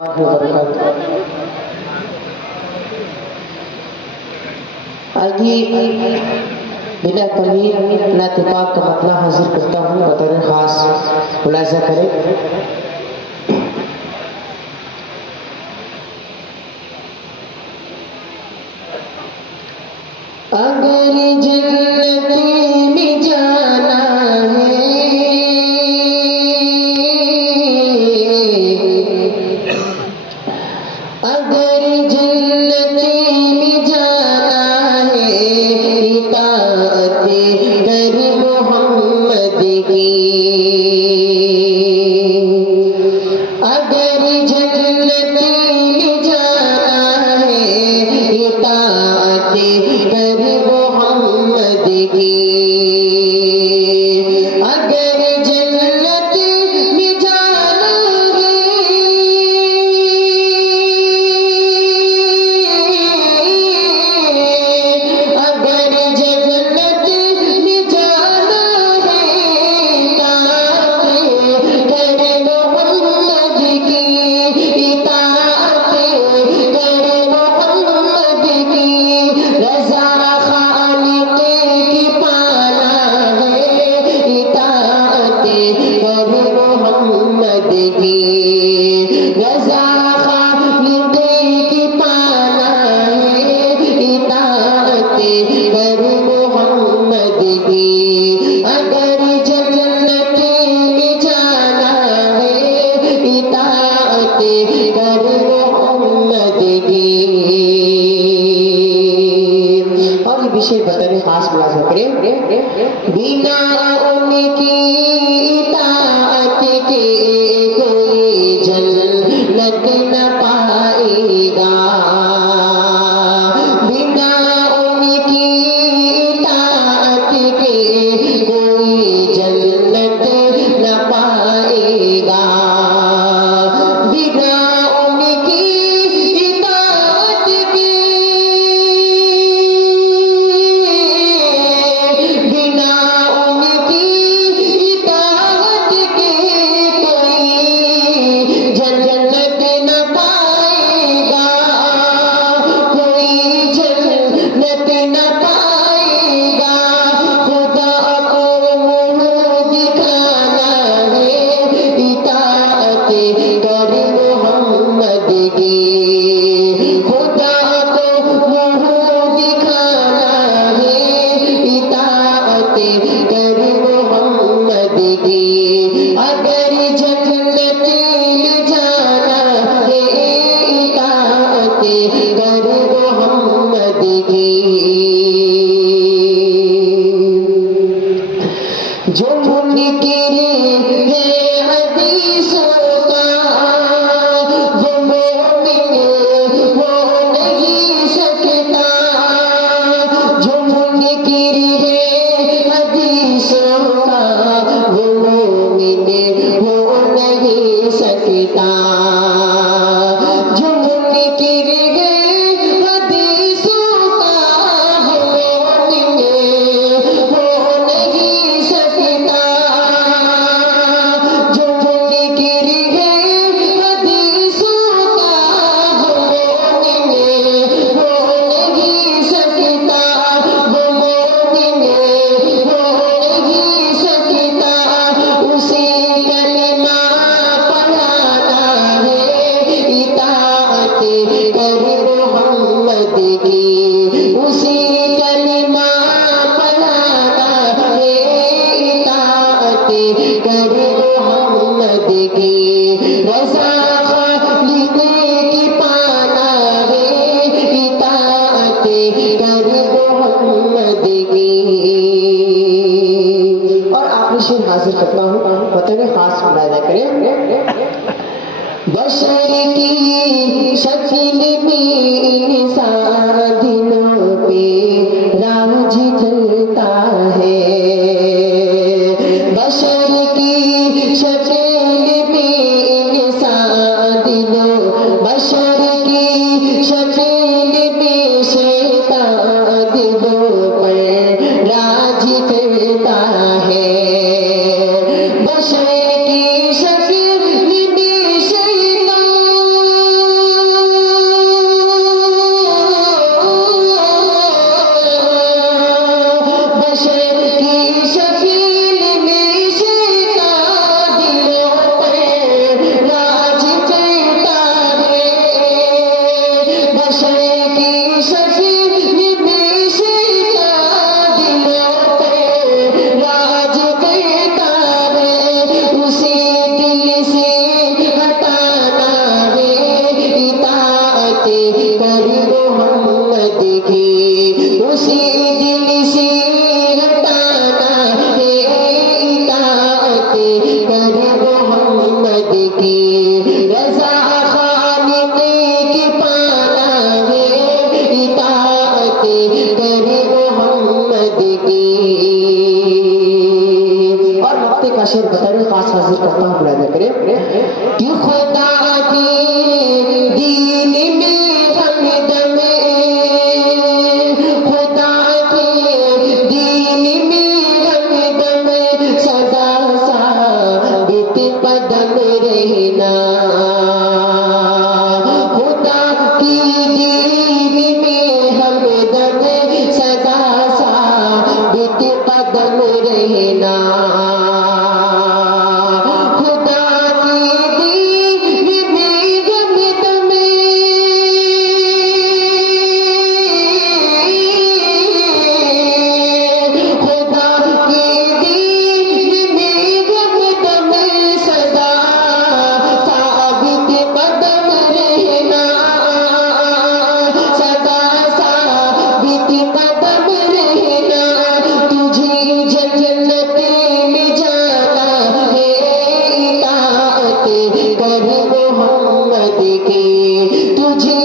آئیے بلا تمہید ناتفاق کا مطلب حاضر کرتا ہوں، بطور خاص ملاحظہ کریں۔ اگر جنتی میں جانا ہے، اگر جنتی میں جانا ہے، اطاعت کر محمد کی۔ اگر جنتی میں جانا ہے، اطاعت کر محمد کی۔ اگر جنت میں جانا ہے، اگر جنت میں جانا ہے، اطاعت کر محمد کی، اطاعت کر محمد کی۔ رضا خالق کی پانا ہے، اطاعت کر محمد کی۔ رضا خالق کی پانا ہے، اطاعت کر محمد کی۔ اگر جنت میں جانا ہے، اطاعت کر محمد کی۔ اور یہ بھی بطور خاص ملاحظہ کریں، بنا ان کی اطاعت کے کوئی جنت نہ پائے گا۔ بنا ان کی اطاعت کے کوئی جنت نہ پائے گا۔ بنا ان کی اطاعت کے، بنا ان کی اطاعت کے کوئی جنت نہ پائے گا، کوئی جنت نہ پائے گا۔ خدا کو منہ دکھانا ہے، اطاعت کر محمد کی۔ خدا کو منہ دکھانا ہے، اطاعت کر محمد کی۔ اگر جنت میں جانا ہے، اطاعت کر محمد کی۔ جو منکر ہے حدیثوں کا، وہ مومن ہو نہیں سکتا۔ جو منکر ہے حدیثوں کا، وہ مومن ہو نہیں سکتا۔ جو منکر ہے حدیثوں کا، وہ مومن ہو نہیں سکتا۔ جو منکر ہے حدیثوں کا، وہ مومن ہو نہیں سکتا، وہ مومن ہو نہیں سکتا۔ اسی کلمہ پڑھانا ہے، اطاعت کر محمد کی۔ اسی کلمہ پڑھانا ہے، اطاعت کر محمد کی۔ رضا خالق کی پانا ہے، اطاعت کر محمد کی۔ اور آخری شعر حاضر کرتا ہوں، بطور خاص ملاحظہ کریں۔ بشر کی شکل میں انسان دلوں پہ راج چلتا ہے۔ بشر کی شکل میں انسان دلوں، بشر کی شکل میں شیطان دلوں پر راج کرتا ہے۔ بشر کی شکل میں شیطان تجھے